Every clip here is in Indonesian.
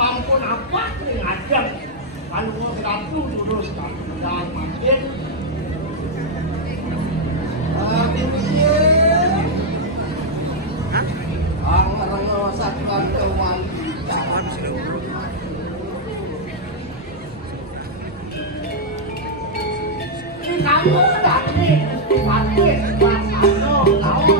Sampun apa ngajak kalau satu terus dan makin orang satuan keuangan kamu datang pakai bahasa tahu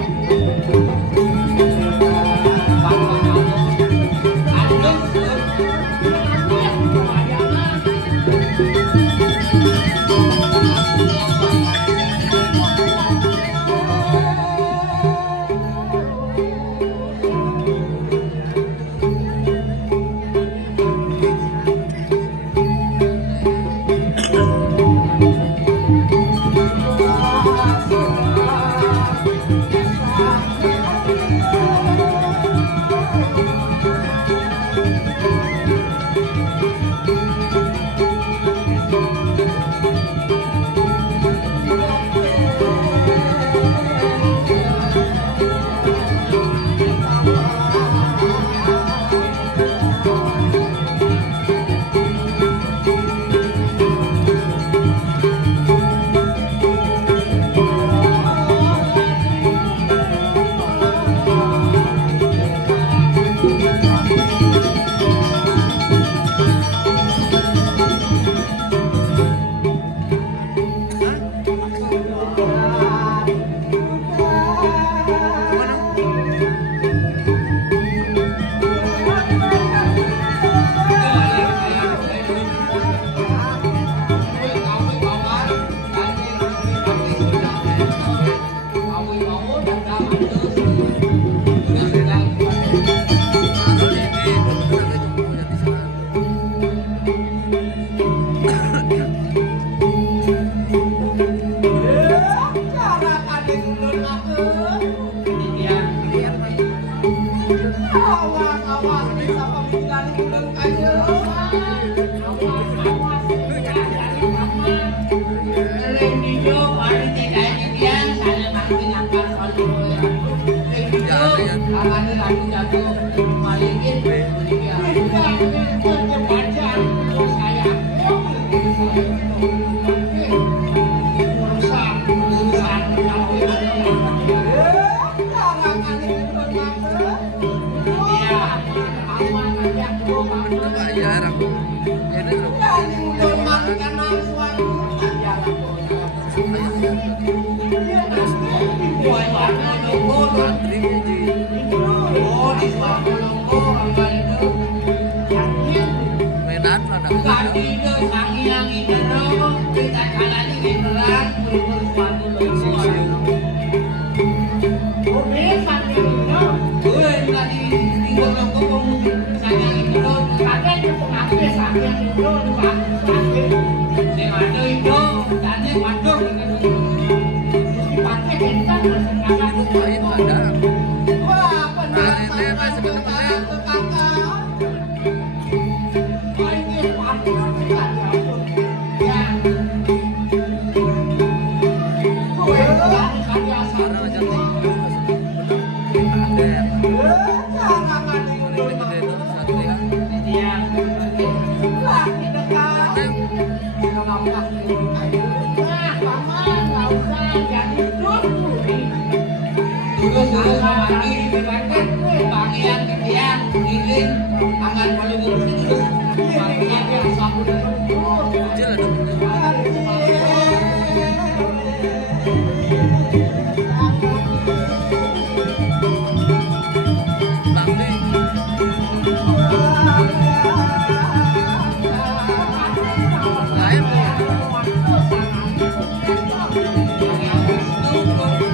Thank you.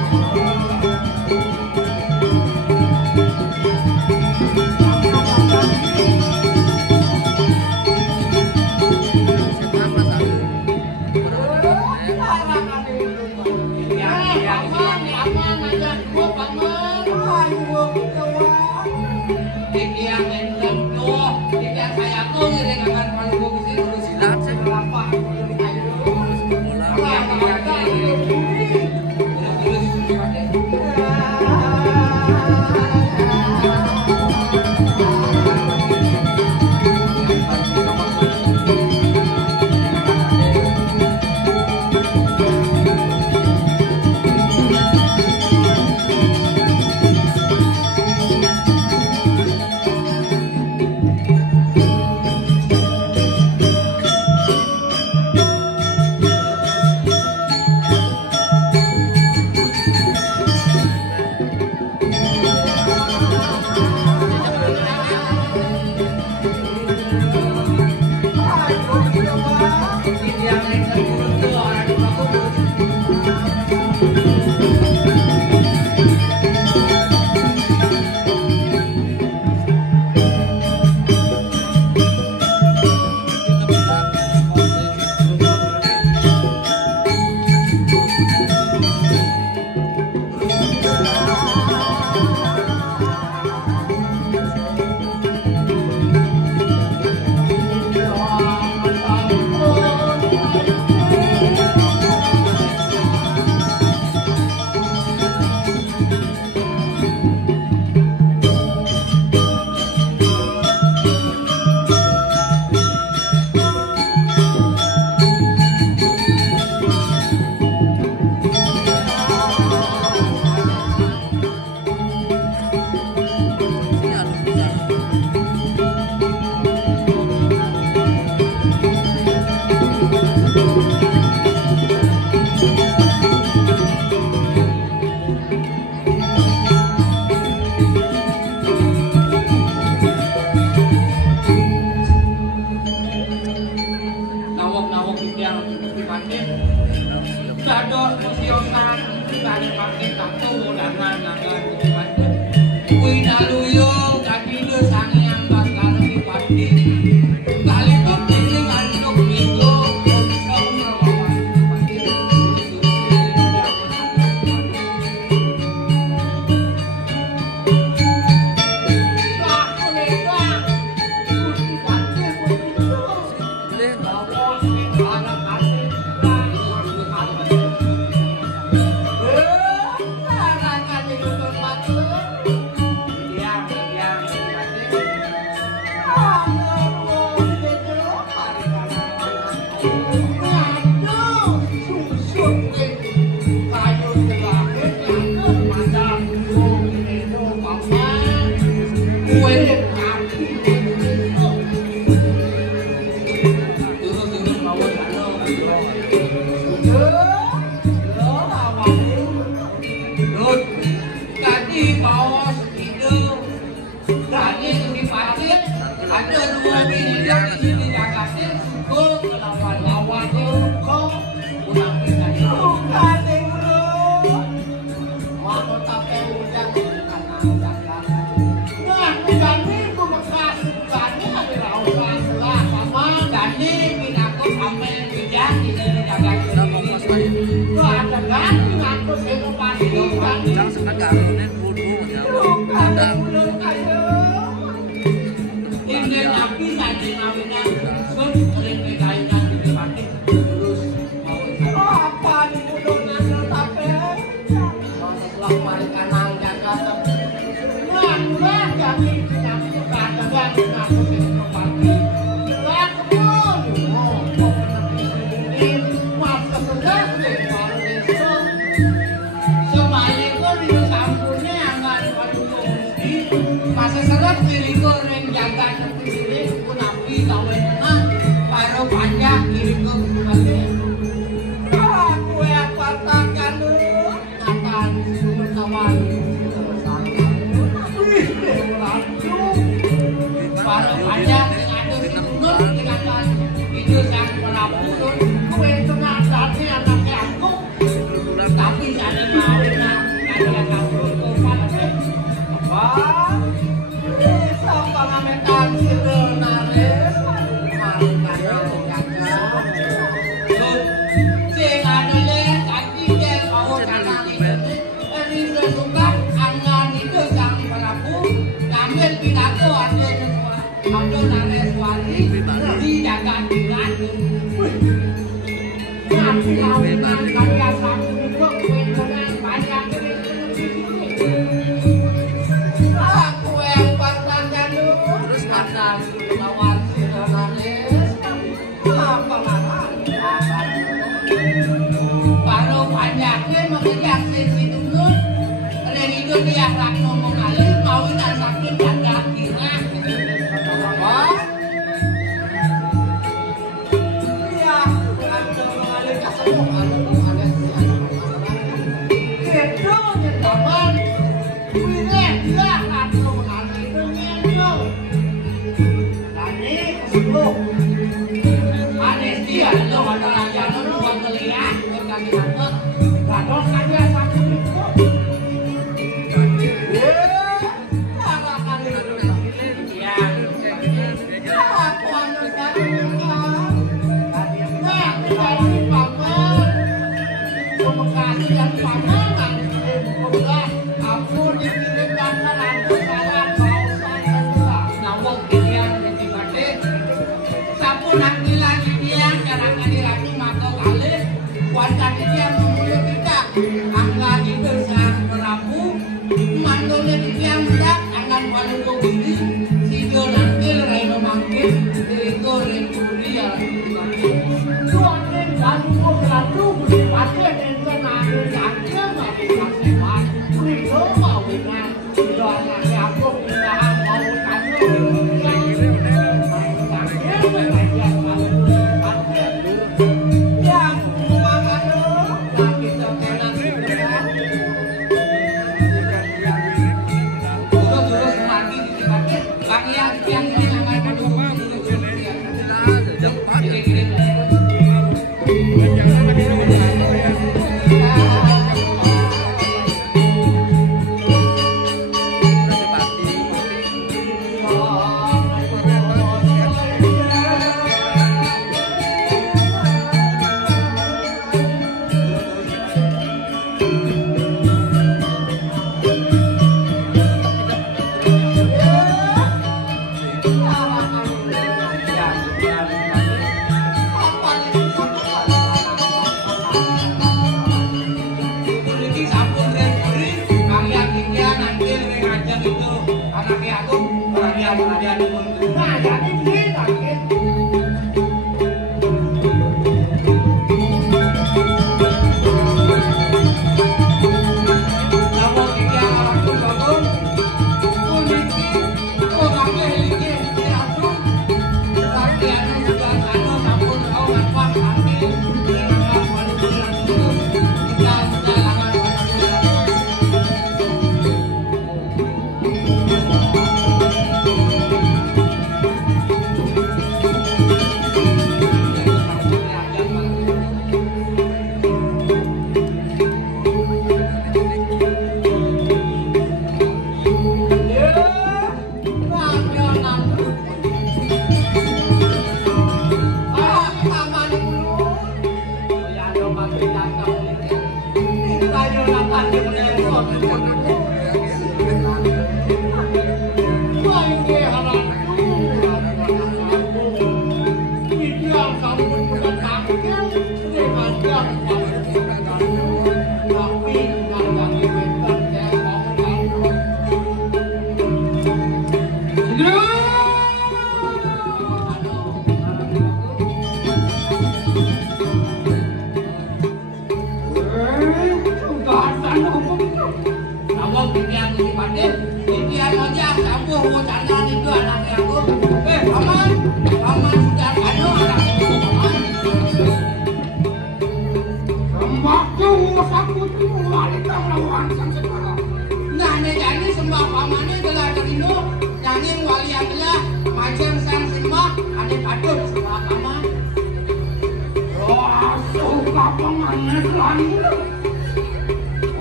kapangan lan.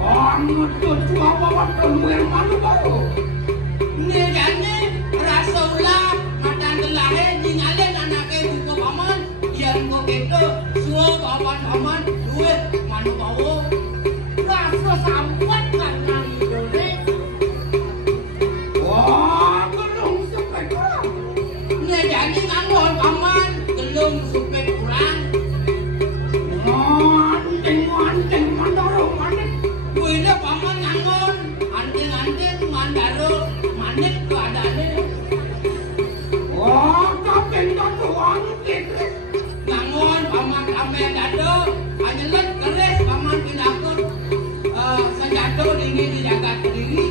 Anu tuh apa penuh manu baru. Ini jane rasa ulah madan telahe ningalen anake buku paman yen kok gitu suo paman duit manu bawa Rasa sampat kan nang idone. Wah, belum sampai kurang. ini jane ngangon paman gelung supet kurang Anting mandaro manik. kuwi paman ngangon anting mandaro manik keadaane Wah, kaping doang gitu. ngangon paman ame dado anyelet keris paman pinakut senjata ini dijaga sendiri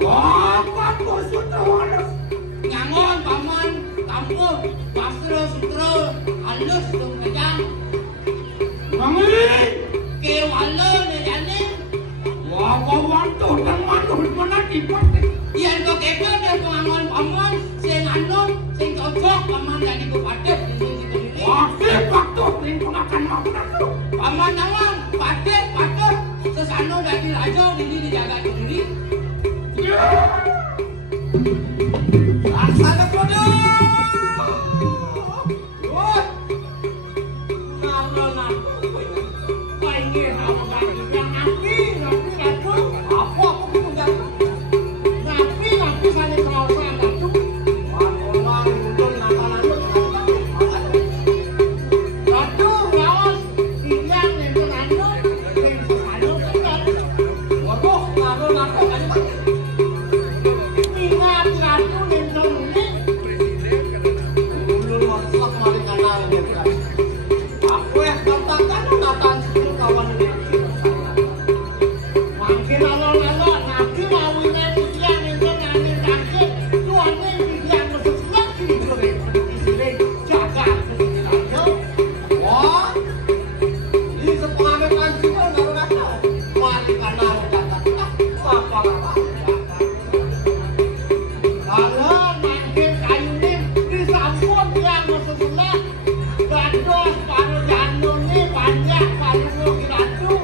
Wah, bagus sudah. ngangon paman kampung wasra sutra halus tung kejang Mangin. ke wala ne jane Wah, wantu dan mantul mana dipat. yen kok keke ne ngangon paman sing anu sing cocok paman jadi bupati di sini Wah, waktu lingkungan mau. paman ngangon patut sesano dadi raja ini dijaga sendiri Asal kodo. Wah. Nalona. Pengen apa yang nabi aku. Apa aku punya. Nabi sana kawasan aku. Orang untuk nakalan. Ratu lawas tinggal di Tenano, di Sesano tinggal. Waduh, nalona kan. Ingat ratu di Tenano. Dulu masak mari kanal dia. Aku yang katakan natan situ kawan dia. Mungkin lalu nabi mawinnya dia itu nanti sakit. Tuannya dia bersesuatu di sini jaga sini aja. Wah, ini sepengalaman juga nggak ada. Mari kanal jaga. Apa apa. Kalau mungkin kayu ini disampun yang sesuatu. Gados paru jantung ni banyak paru kiratu.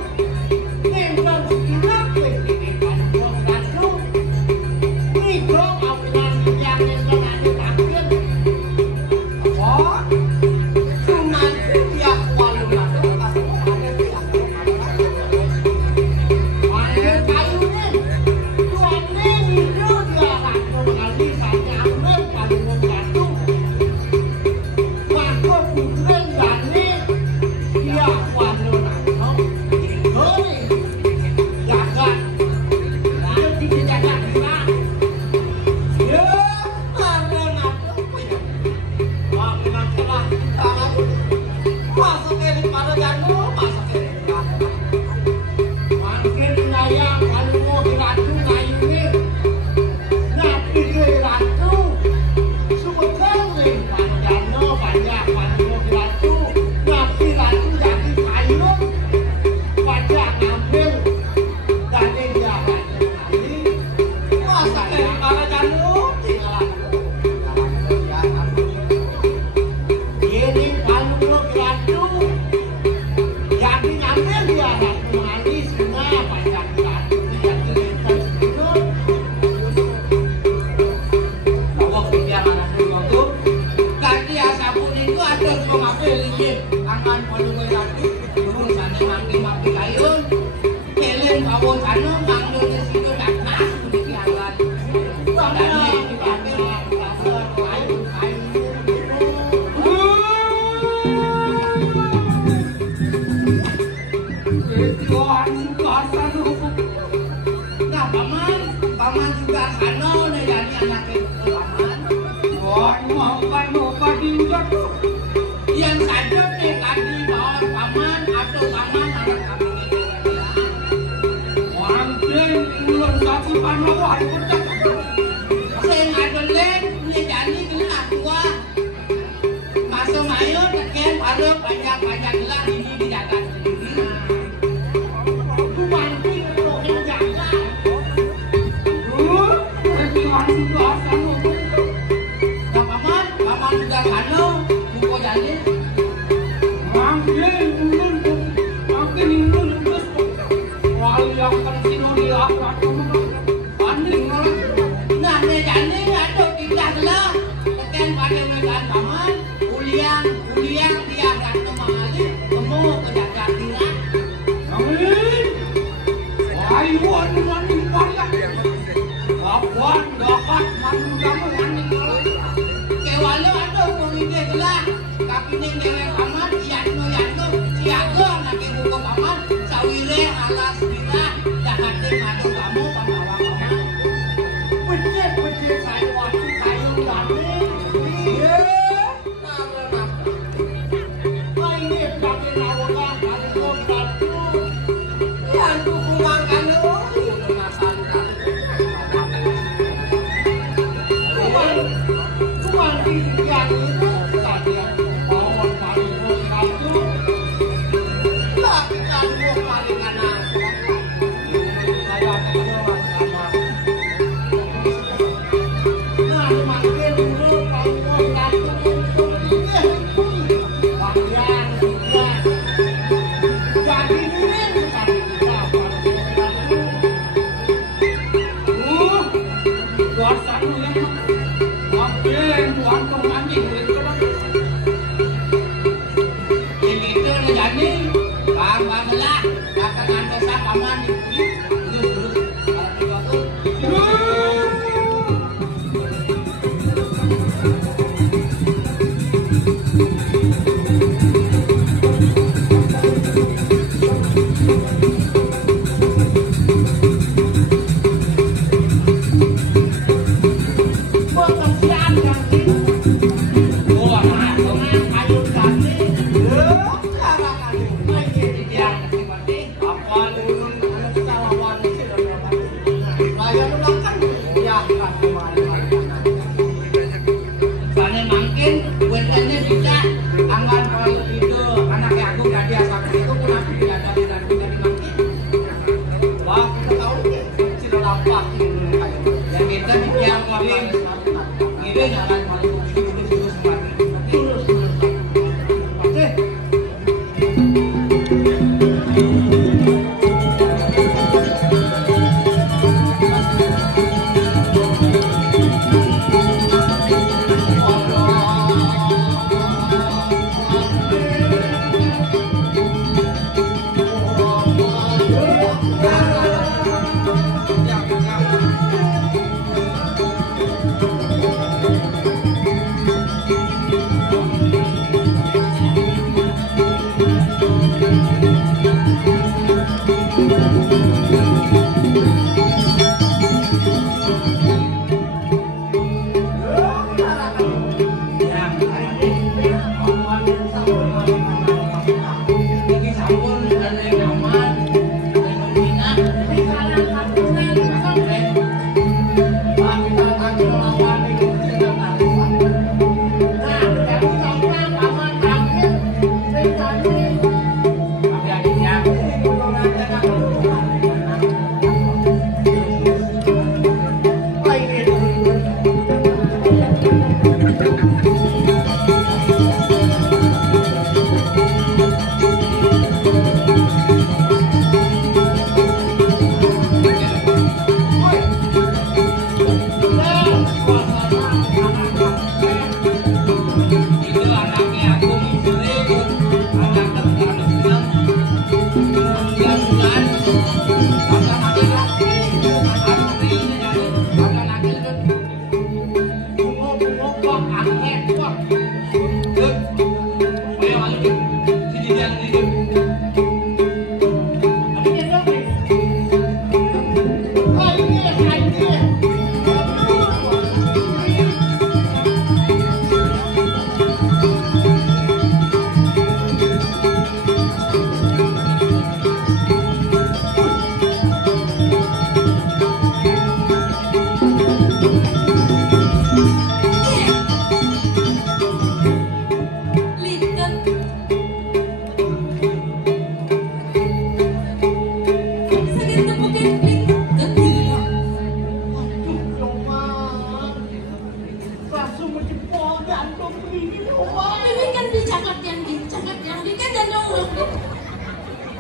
Tinggal sekitar ini paru kiratu. Itu apinan yang nanti tampil. Oh, cuma dia walau ada kasih ada dia. Ada kayu ni. Tuan ni hidup dia satu kali saja ambil paru kiratu. Maka putren dani dia walau nano hoi jaga nanti dijaga kita ya walau nano makin salah tangan masuk ke para janu masuk ke makin naya kalau mau diratu ngayuni nabi diratu sebetulnya para janu banyak kalau diratu nabi ratu jadi kayu baca ngambil dari dia nanti masa ke para janu tinggal ini kalau diratu jadi ngambil dia ratu manis semua baca diratu dia cerita itu bahwa kebiasaan itu ganti asapun itu ada pengambil ini akan perlu berarti turun sana mati kayun kelen bawa sana manggil di situ dan nas demikian dari diambil kayu nah paman juga sana nih jadi anak itu paman yang saja nih tadi bawa paman atau paman anak kami sing adolen nih jadi gelap tua masuk ayo teken baru panjang gelap ini dijaga sendiri paman juga sana buku jadi Manggil yang penting dilakukan paning nah jane aduh tidak lah tekan pada medan paman uliang dia datang mengalir temu ke dagang dirah amin ayuan maning payah kapan dapat manusia maning kewalo aduh pemide gelah kaki ning dewe paman yatno siaga nake buku paman sawire alas dirah dahate madu kamu pembawa paman Pecet saya waktu saya udah iya nah ini pakai nawakan kalau batu yang dukungan kalau cuman yang itu tadi bawa paling batu tapi kan gua paling kanan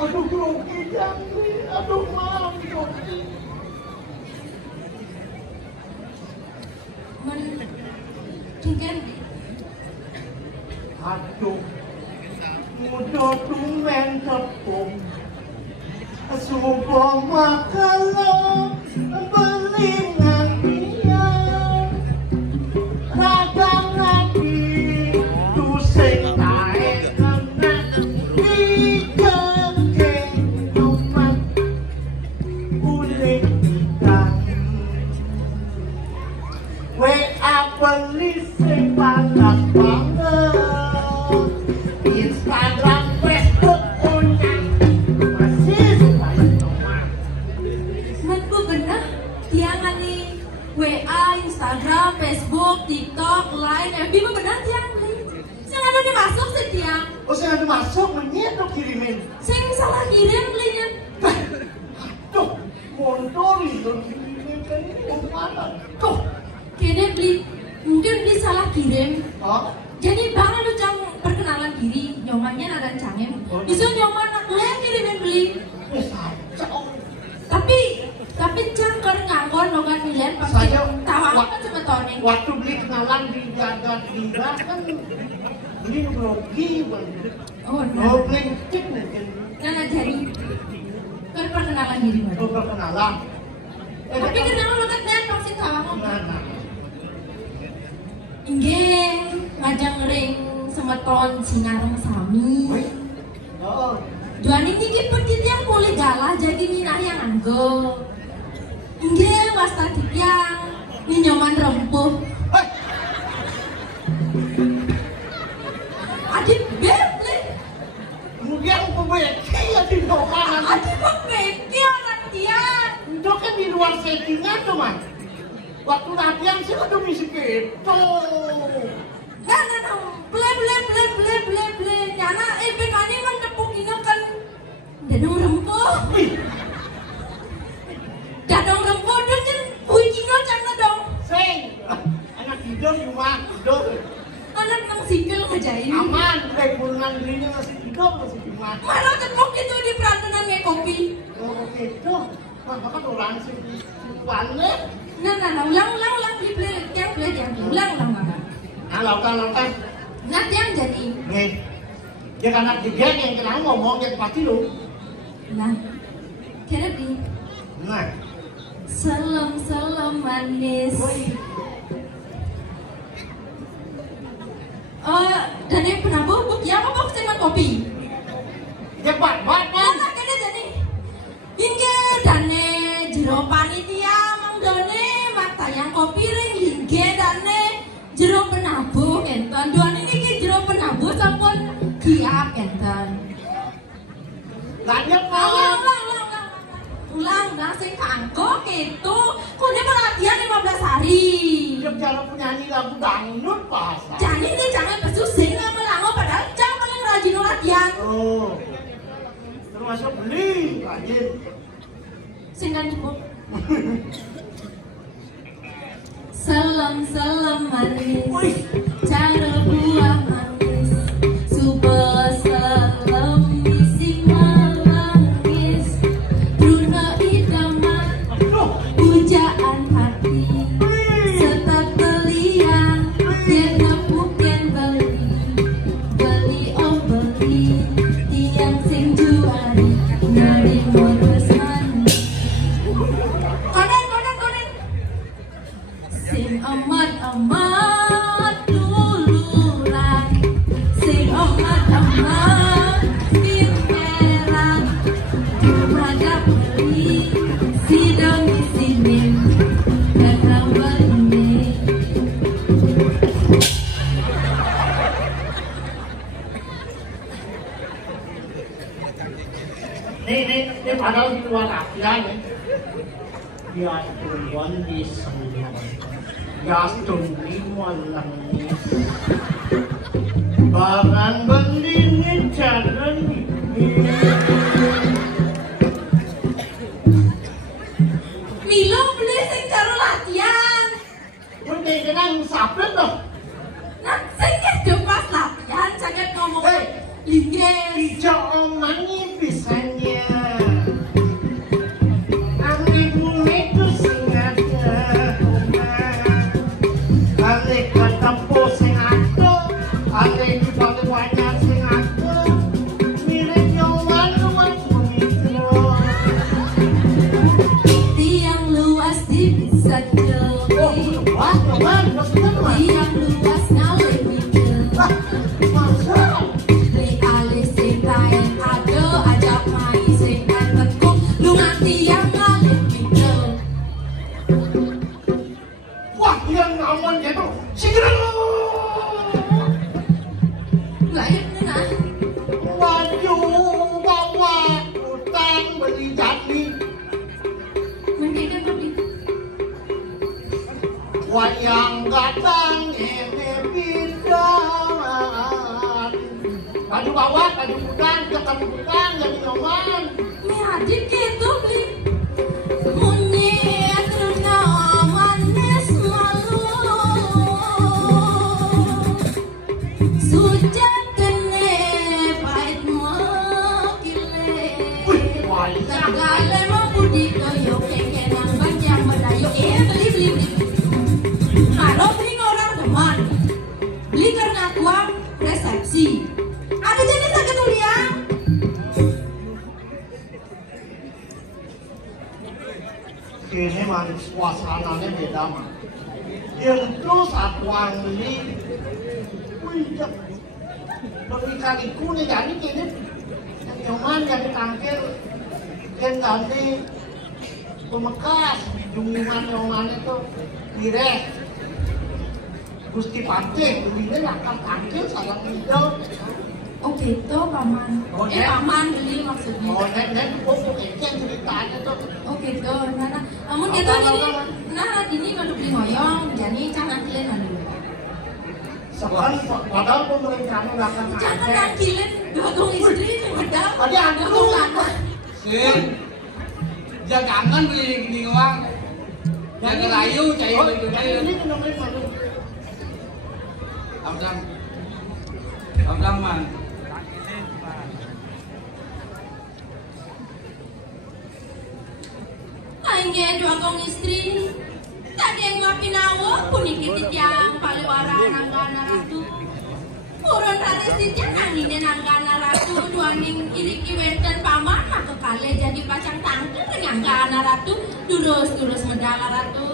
Aduh grogi Jangkrik, aduh malam grogi. Men Kingken Aduh, mudah tumen tepung. Sumpah makalah beli nantinya. Ragang hati tu sing tae kena dikengkeng tuman kulit ikan. WA beli sing panas banget. Instagram, Facebook punya masih supaya nomor. men bu bener tiangan nih WA, Instagram, Facebook, TikTok, Line, FB bu bener tiang nih. Sing anu dimasuk sih tiang. Oh saya ada masuk menyet tuh kirimin. Sing salah kirim belinya. Tuh, motor itu kirimin kan ini mau mana? Tuh, Kayaknya beli mungkin beli salah kirim. oh, Jadi bang anu cang perkenalan diri, nyomannya ada cangem. Oh. Bisa nyoman aku yang kirimin beli. kacau. Tapi cang kan nganggon logan nilai pasti Saya tawa wa- kan sama Tony. Waktu beli kenalan di jagat Dinda kan beli grogi banget. Oh, Oh, nah, beli cek nih. nah jadi kan perkenalan diri Oh, baru. perkenalan. Tapi kenapa logan dan pasti tawa Mana? Inggih ngajak ring semeton sinareng sami. Wih, oh, Juan ini kita yang boleh galah jadi minah yang anggo. Inggih wasta yang minyoman rempuh. hei, Adik bebe, kemudian pembeki ya di domanan. adik bebe orang dia. Itu kan di luar settingan tuh man. Waktu latihan sih udah misi gitu. Nah, ble, nyana bekane man tepuk ino kan dadong rempuh. Wih, Dadong rempuh dong kan kucingnya cana dong. sing, anak hidup cuma hidup. Anak nang sipil ngejain. Aman, kayak bulan dirinya masih hidup masih cuma. Mana tepuk itu di perantanan nge kopi. Oh, oke, tuh, kan orang sih balik. Nah, ulang di ble, tiang ulang mama. Nah, lautan. Nah, tiang jadi. Nih, dia kan anak jegek yang kenal ngomong yang pasti lu. Nah, kira di Nah, salam manis. Dan yang pernah bubuk ya apa buk sama kopi. dia buat Nah, kena jadi. Hingga dane jero panitia mang dane mata yang kopi ring hingga dane jero penabuh enten. Duan ini ki jero penabuh sampun giap enten. banyak Ulang, sing kanggo gitu. Kudu pelatihan 15 hari. dia cara penyanyi lagu dangdut bahasa. Jangan ini jangan pesusing melango padahal jam paling rajin latihan. Oh, termasuk beli rajin. Sing dan ibu. Salam manis, cara buah manis, subah salam isi malangis, Bruno idaman, Aduh, pujaan hati, setak belia, dia ngepuken beli tiang sing juari, dari modus mani. Konen. Sing amat luluran, sing amat pinteran, dumadap beli, sidang isinin, dan rawat ini. ini padahal di luar latihan ya. Dia turun di semua. Ya lima langis. Bahkan beli jalan Milo beli sing karo latihan. Udah dengan sapet tuh. Nah, sing pas latihan sangat ngomong Hei. linggis. Hijau omangi bisa Baju bawah, baju kudang, tekan kudang, jadi nyoman. Mi adik gitu beli. Monyet rena manis malu. Sujat kene pahit makile. Wah, Segala mau budi koyo kekenang banjang bedayo. Beli. Kalau beli orang teman, beli karena uang resepsi. Ada jenis sakit mulia. Kini man suasananya beda mah. Itu satuan ini, wih, berikaliku nih jadi kini nyoman jadi tangkir, dan ganti pemekas junjungan nyoman itu direk. Gusti Pante, belinya akan tangkir salah hijau. Oh gitu paman. Paman beli maksudnya. Oh, nek pokok eceng ceritanya tuh. Oh gitu. Namun gitu jadi, nah ini kalau beli ngoyong, jadi jangan kalian dulu. Sekarang padahal pemerintahnya nggak akan Jangan nangkilin dua istri, padahal Tadi ada dua anak. Sin, jangan beli gini uang. Jangan layu, cair gitu. Ini benar-benar malu. Abang man. Aingnya dua kong istri. Tadi yang maafin awak, punikit yang paliwara nanggana ratu. Urun raris titya nangine nanggana ratu. Duaning iriki wenten paman, maka kali jadi pacang tangkir nanggana ratu. Durus medala ratu.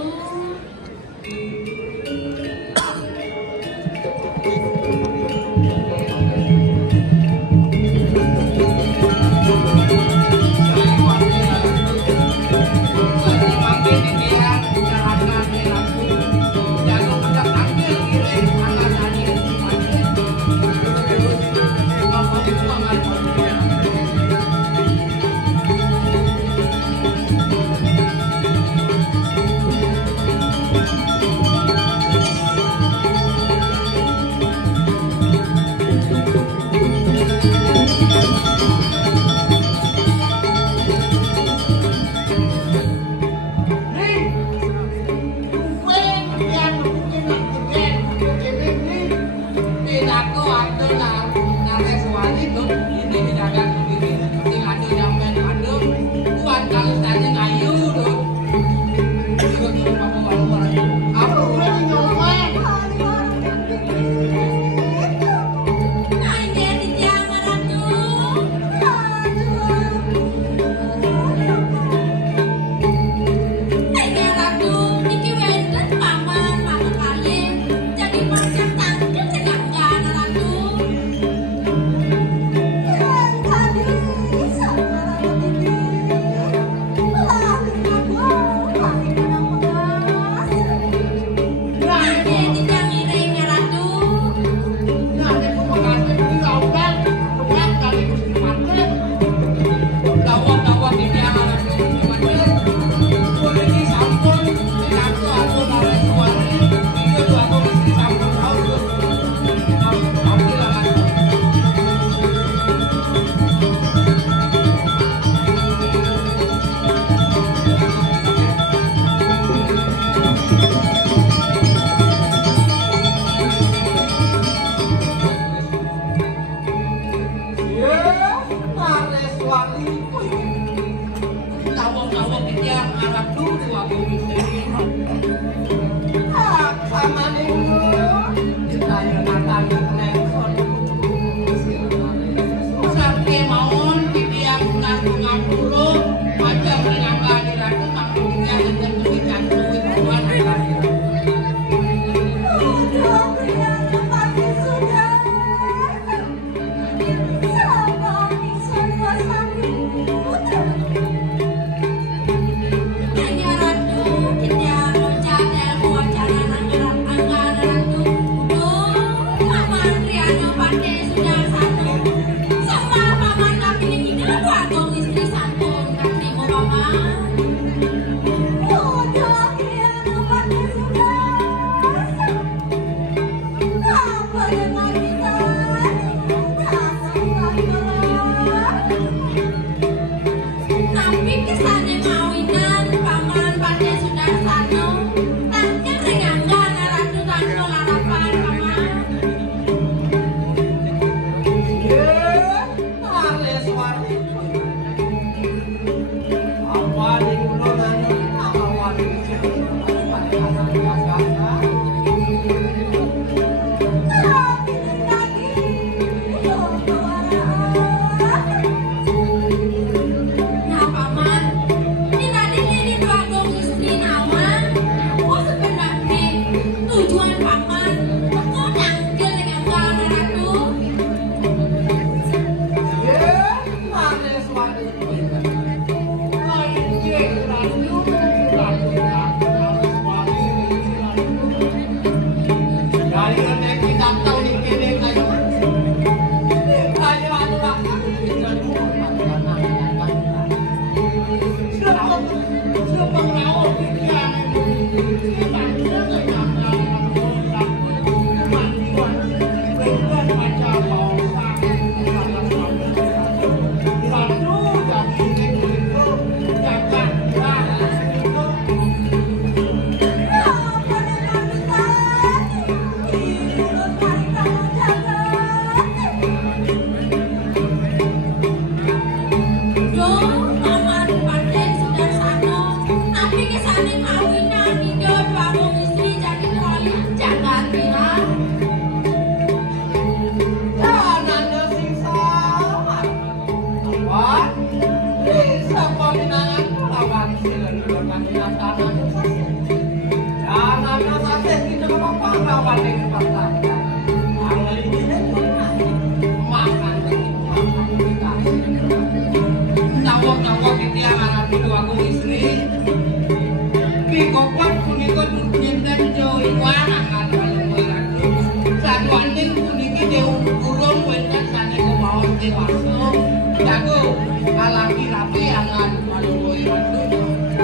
iki durung wenten sane kemawon dewasa. Jago alami rapi angan paluwe ratu.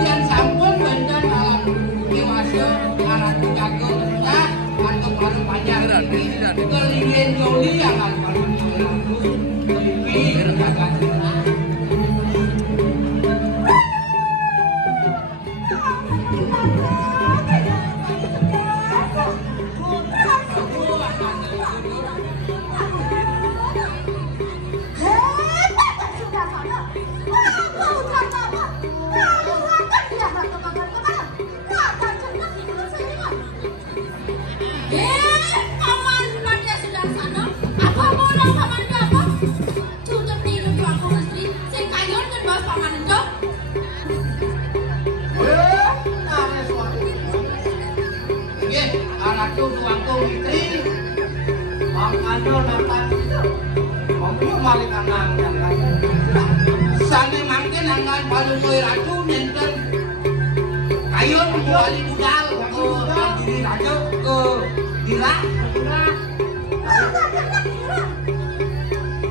Yen sampun wenten alam dewasa aratu jago entah atau palu panjang iki. Kelingin joli angan paluwe ratu. Iki jaga Aratu tuangku istri, ando nonton, ngomong malik anang jangan. Sane mangkin angan palu kue ratu nenten, kayun kembali budal ke diri ratu ke dira.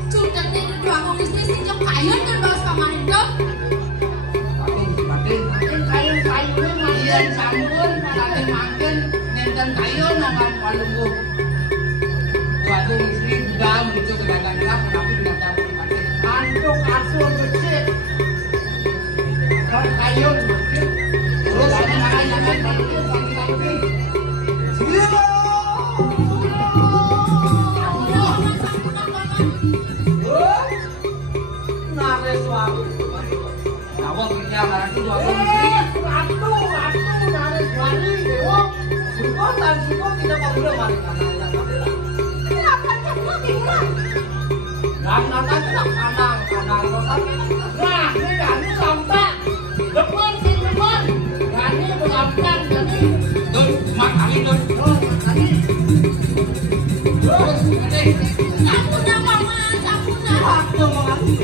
Sudah nih tuangku istri sejak kayun kan bawas pamanin dong. Kayun mangkin sampun, sane mangkin. Dan kayu nangan palunggu. Suatu istri juga menuju ke dagang gelap, tapi tidak dapat dipakai. Antuk asuh becik. Kalau kayu becik. Terus ada makan jangan pagi. Gila. Nare suami. Awak kerja barang itu suatu istri. Ratu nare suami dewa. Sukotan tidak ngobrol mari kanang. Kenapa kamu tinggal? Dan nata tidak kanang rosan. Nah, ini lampak. Depan sih depan. Ini belampak jadi. Dun, mak kali dun. Tadi. Terus ini. Sampuna paman, sampuna. Waktu mengalih.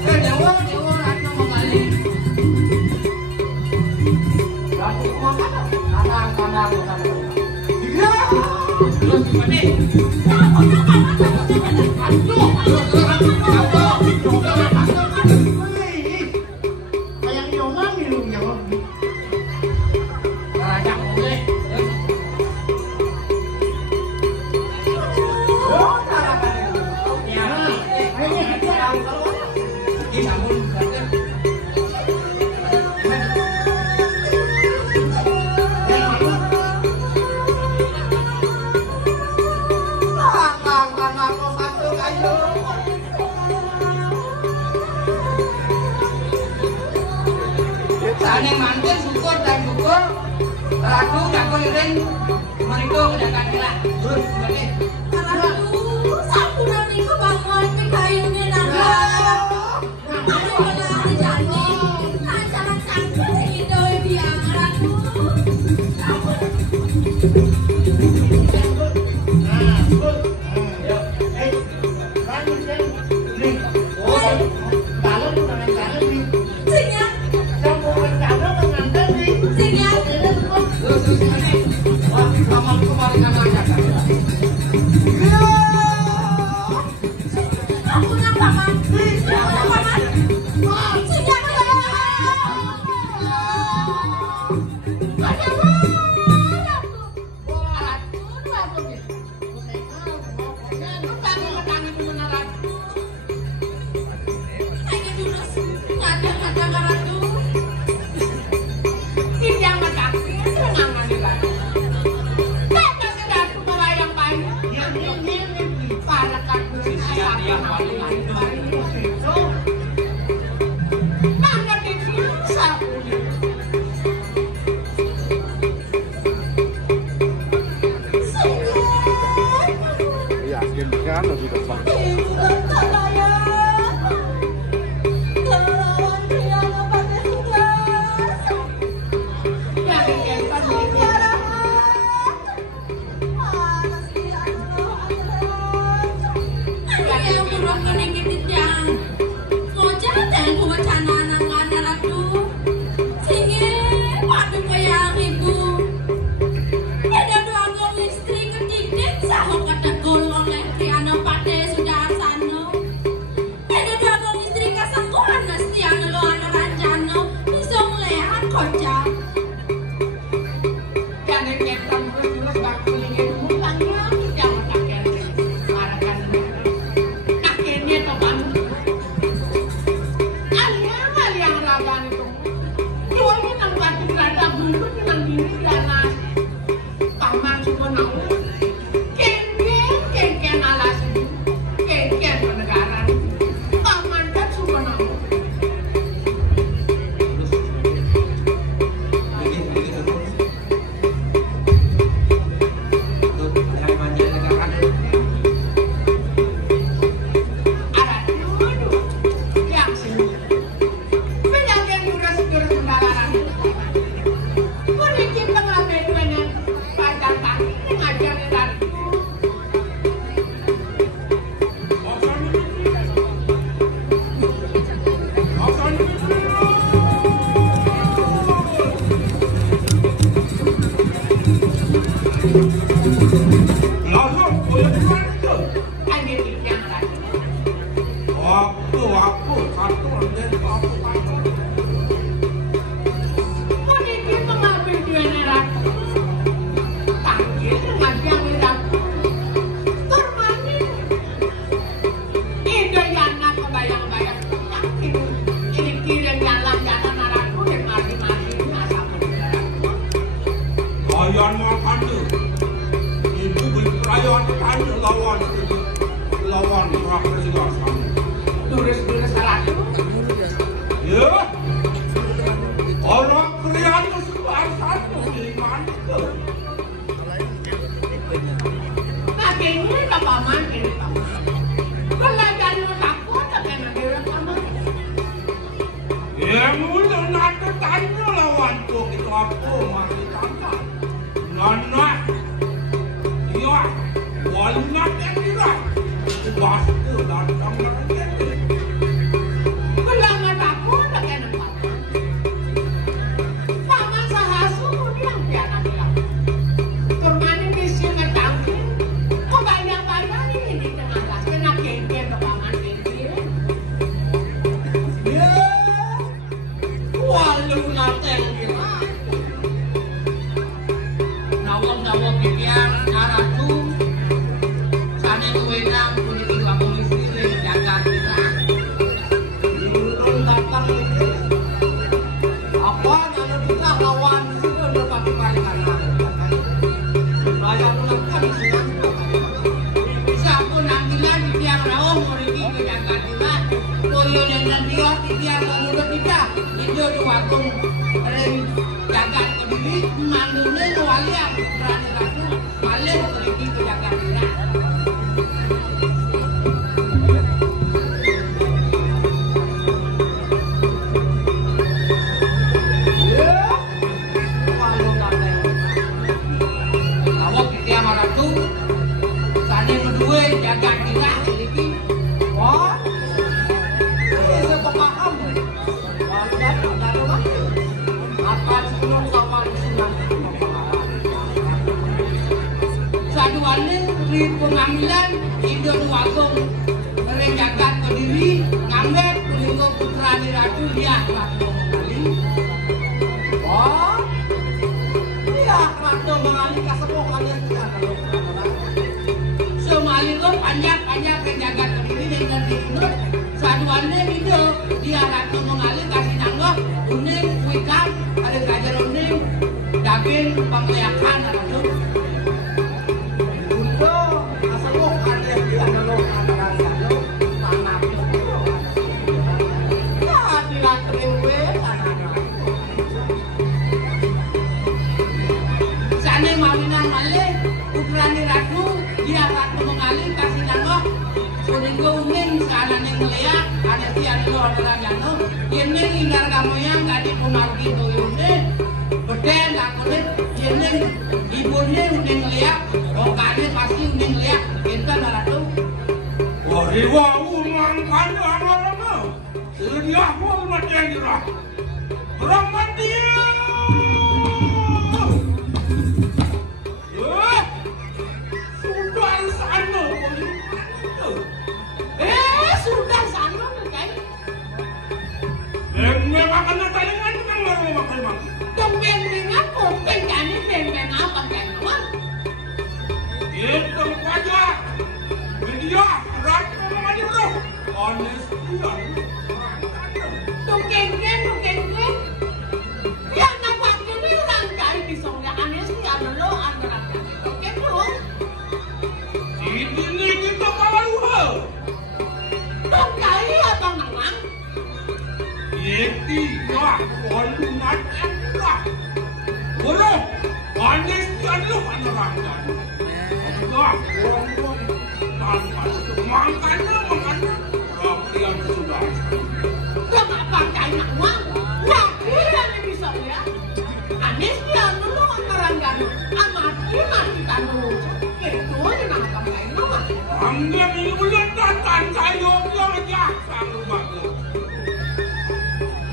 Dewa ratu mengalih. Ratu kanang. Terus ini. Kayak nyoman minum nyawa. Rajak boleh. Sane manten syukur dan syukur. Ratu jago iring. Mereka kedatangan gelap. Terus ini. Aduh, sampuna niku bangun pikayune naga. Aduh, kalau janji, jangan sampai gitu biang aduh. Ada dua istri kedik-dik sahok kata golong leh di tiang ratu. Aku kantor dan aku kantor. Mau dia mengambil dia ratu. Tanggil ngambil ratu. Termani. Ide yana kebayang-bayang. Yakin ini kirim jalan-jalan ratu dan mati-mati asal ratu. Layan makan tuh. Ibu berperayaan tanya lawan presiden sama. Turis-turis ratu. Ya. Orang kreatif sebar satu di mana tuh? Tapi ini paman ini paman. Belajar lu takut tapi nanti paman. Ya mula nak tanya lawan tuh itu apa masih tanya. Nana. Iya. Walnut yang dia. Pasti datang lagi. Belajar takut tapi nanti paman. Paman sahasu bilang piana bilang. Turmani misi ngecangkir. Kok banyak-banyak ini di tengah las. Kena geng-geng ke paman geng-geng. Ya. Walau nateng dia. Nawang-nawang pikiran ratu. Sana itu wenang punya tiga polisi jaga kita. Belum datang lagi. Apa kalau kita lawan sudah dapat kembalikan saya melakukan senang bisa pun ambilan di tiang rawang mereka ke jaga kita. Koyo dan dia di tiang mulut kita. Itu di waktu jaga kediri mandulnya walian berani ratu balik mereka ke jaga kita. Jaga kita ini, wah, ini sepaham, apa sebelum kapan senang saduannya di pengambilan Indo Wagung merenjakan Kediri ngambil Kuningo Putra Ratu dia ratu mengali, wah, dia ratu mengali kasepok lagi kita kalau Somalilo panjang-panjang penjaga Kediri dengan diinut saduannya itu dia ratu mengalir kasih nanggoh uning wikan ada gajar uning daging pengeliakan ratu Untuk asal ada yang dia nolong antara satu tanah itu. ya bilang kerewe sana mawinan malih putrane ratu dia ratu mengalir kasih nanggoh Kuningo uning sana ning ngeliat ada tiada lo orang jano ini ingkar kamu yang tadi pemargi tuyune beden lakuin ini ibunya udah ngeliat rokane pasti udah ngeliat kita ratu Wah, riwau mangkanya anak-anak. Dia pun mati yang dirah. Berapa dia? Sudah sana. sudah sana kan Memang kena talingan kan baru makan mak. tumben dengan tumben kami tumben apa kan mak Itu aja. Media ratu mengaji bro. Honest dia. tumben ya nampak ini orang kaya di songnya aneh sih ada lo antara tumben lo Ini kita baru hal. dong kaya apa namang Yeti ya, walau macam lah. Bro, honest dia lu kan orang kan. Enggak, orang tanpa makannya. Yang sudah. gak apa kaya namang wah kira nih bisa ya aneh sih ada lo antara gano amati mati tanu itu aja nama kamu kaya namang Anda ini ulang datang kayu dia menjasa rumah tu.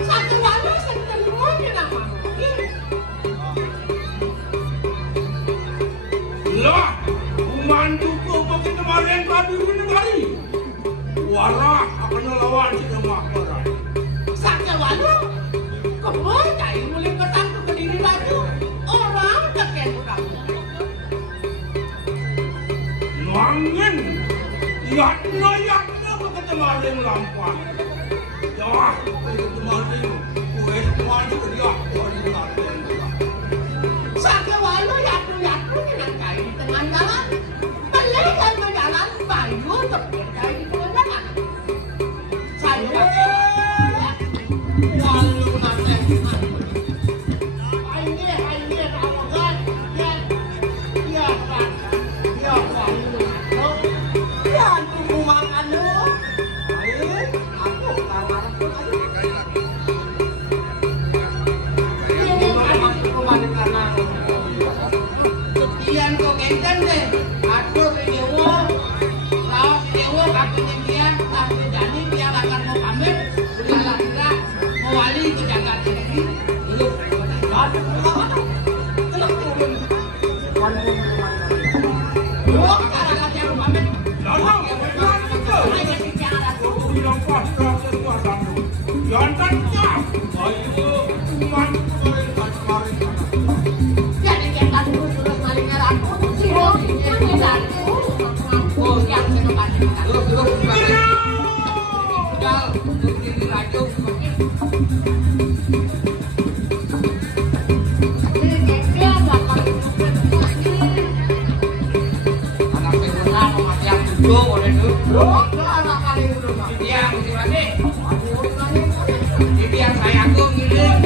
satu walau setelah aja nama Lah, mantuku makin kemarin tadi ini kali. Walah, akan lawan si Demak Barat. Sakya walu, kamu cai mulai petang ke diri lagi. Orang kakek kamu. Nangin, yakna makin kemarin lampan. Ya, kemarin kue kemarin dia kemarin lampan. Sakya walu yaknu dengan cai di tengah jalan. Belikan berjalan bayu tepi cai di tengah jalan. Saya lalu nanti ini kamu kan ya kan ya tunggu makan lu aku kamar ini rumah di kanan Iyan ko kaitan deh. Aduh dewo. Lawas dewo aku nyian tapi jadi dia akan mau pamit berjalan kira mau wali ke Jakarta ini. Dulu. Oh, cara lagi yang pamit. Bilang pasrah sesuatu. Jangan tak. Ayo, cuman kemarin. jadi kita dulu terus malingnya aku sih ini dan oh yang senang Terus pakai. Tinggal di radio. Anak saya mau mati yang dulu oleh dulu. Dia mesti mati. Jadi yang saya aku ngiling.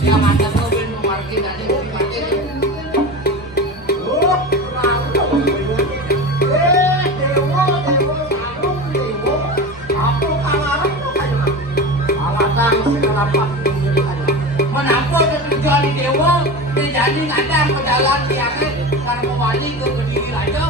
Dia mantan tuh ben memarki dari mati. Menampung tujuan di dewa, jadi ada pejalan tiangnya karena mewali ke berdiri aja.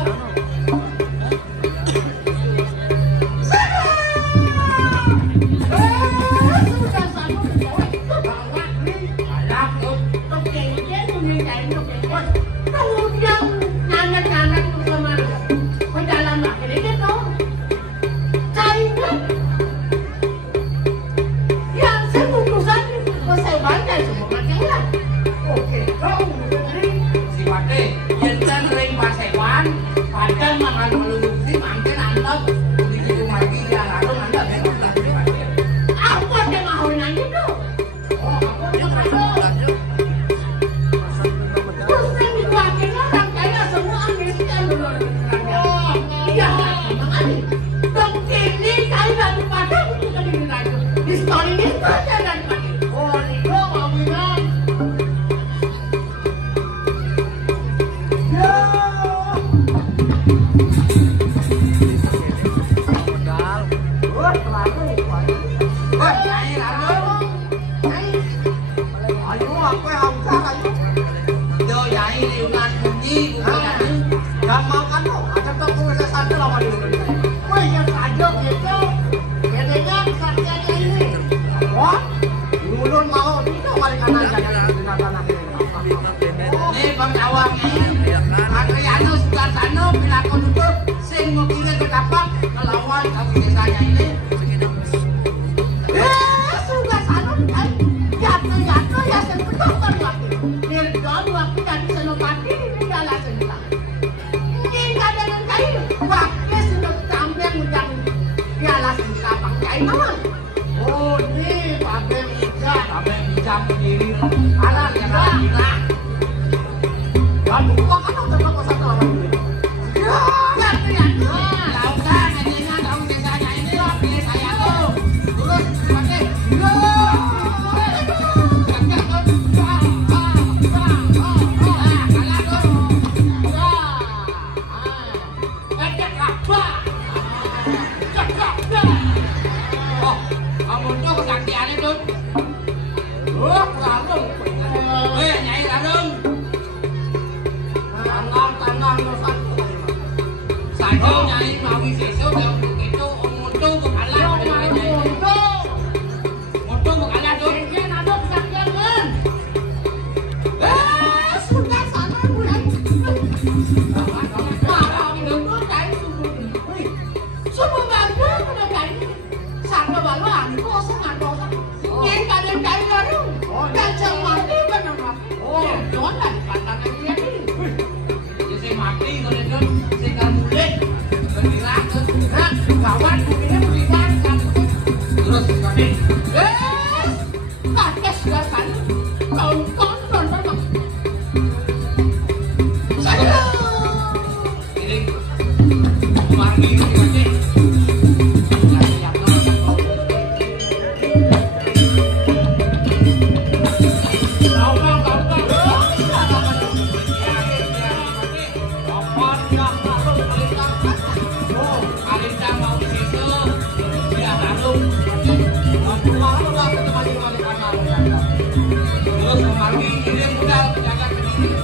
Si Pate, yen ring pasewan, padahal mangan melulusi mangke antep begitu mati dia lalu anda benar si Pate. Aku ada mau nanya tuh. Terus yang dikuatin orang kaya semua Amerika dulu. Iya, memang ada. Dok ini saya baru pada bukan di radio. Di story ini saja dan pakai. Oh, itu mau bilang. Nih Bang Cawang ini, Adriano Sukarsano pilakon itu sing mau kira ke tapak melawan kamu desanya ini. Sukarsano jatuh ya sentuh waktu. Nirgon waktu dari Senopati ditinggal sentuh. Mungkin kadang kayu waktu sudah sampai mudah piala sentuh pakai mawar. Oh ini pakai Bisa berdiri. Alah yang gila. Aduh, kok kan udah kok satu lawan dulu. Ya, Tahu kan jadinya kamu desanya ini pilih saya tuh. Terus pakai. Oh, kamu tuh kegantiannya tuh. Larung. Nyai Larung. Tangan no satu. Saja nyai mawi sesuk ya untuk itu untung kalah dengan nyai. Untung kalah tuh. Dia nabok sakyangan. Sakti kalau dia tinggal mulut bergerak kawan buktinya berikan terus kami kakek sudah kan tahun-tahun nonton saya ini kemarin ini kakek terus kemarin ini udah jaga sendiri.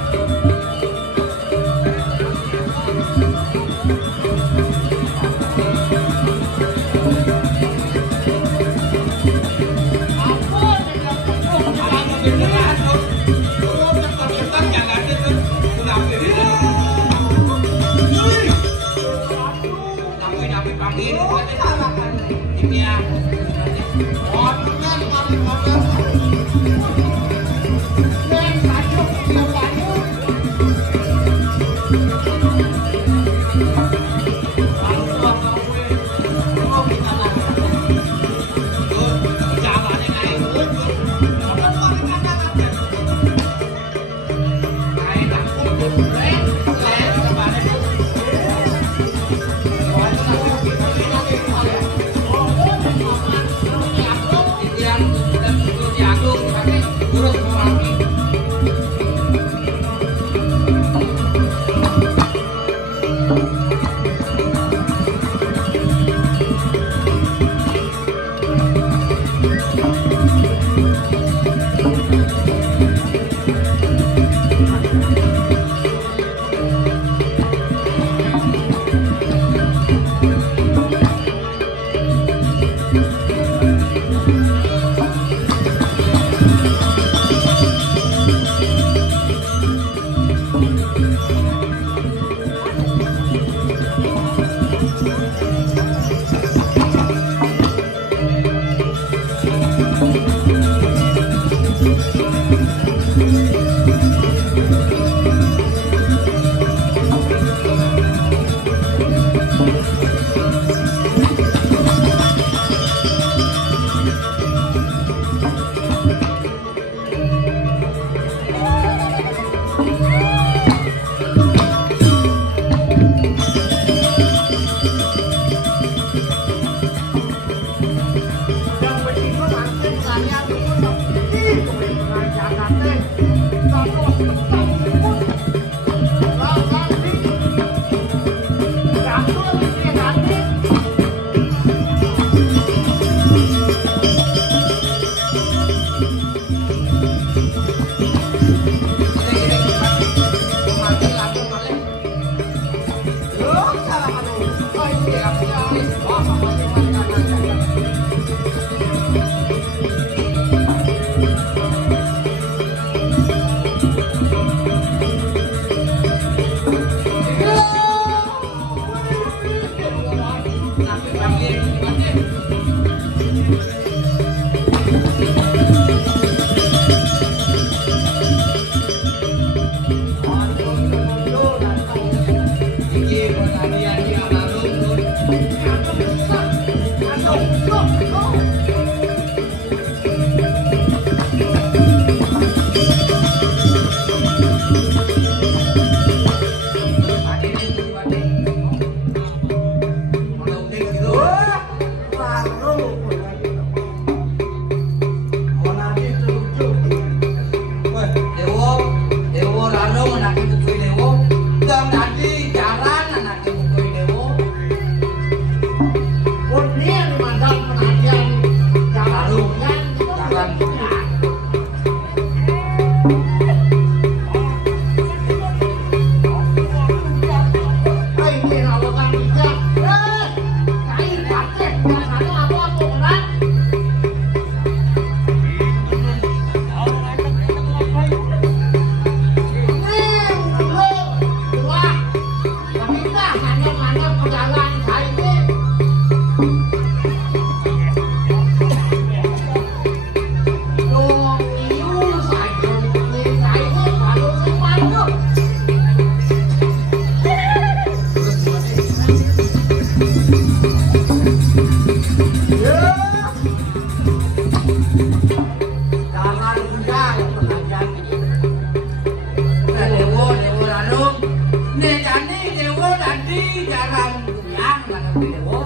jarang yang mana dewo.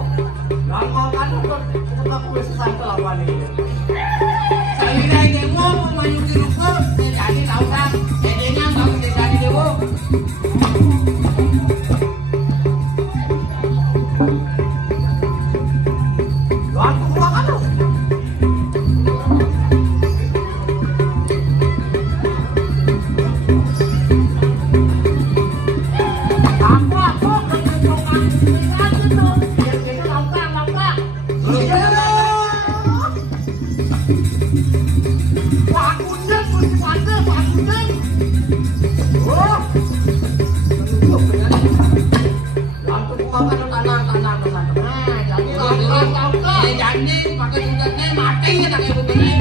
Lama kan aku bisa sampai lawan ini. Saya dah dewo main di rumah. Jadi tahu kan? Jadinya bagus jadi dewo. Aku pulang kan? Janji pakai sudahnya mati ya tak ibu beli.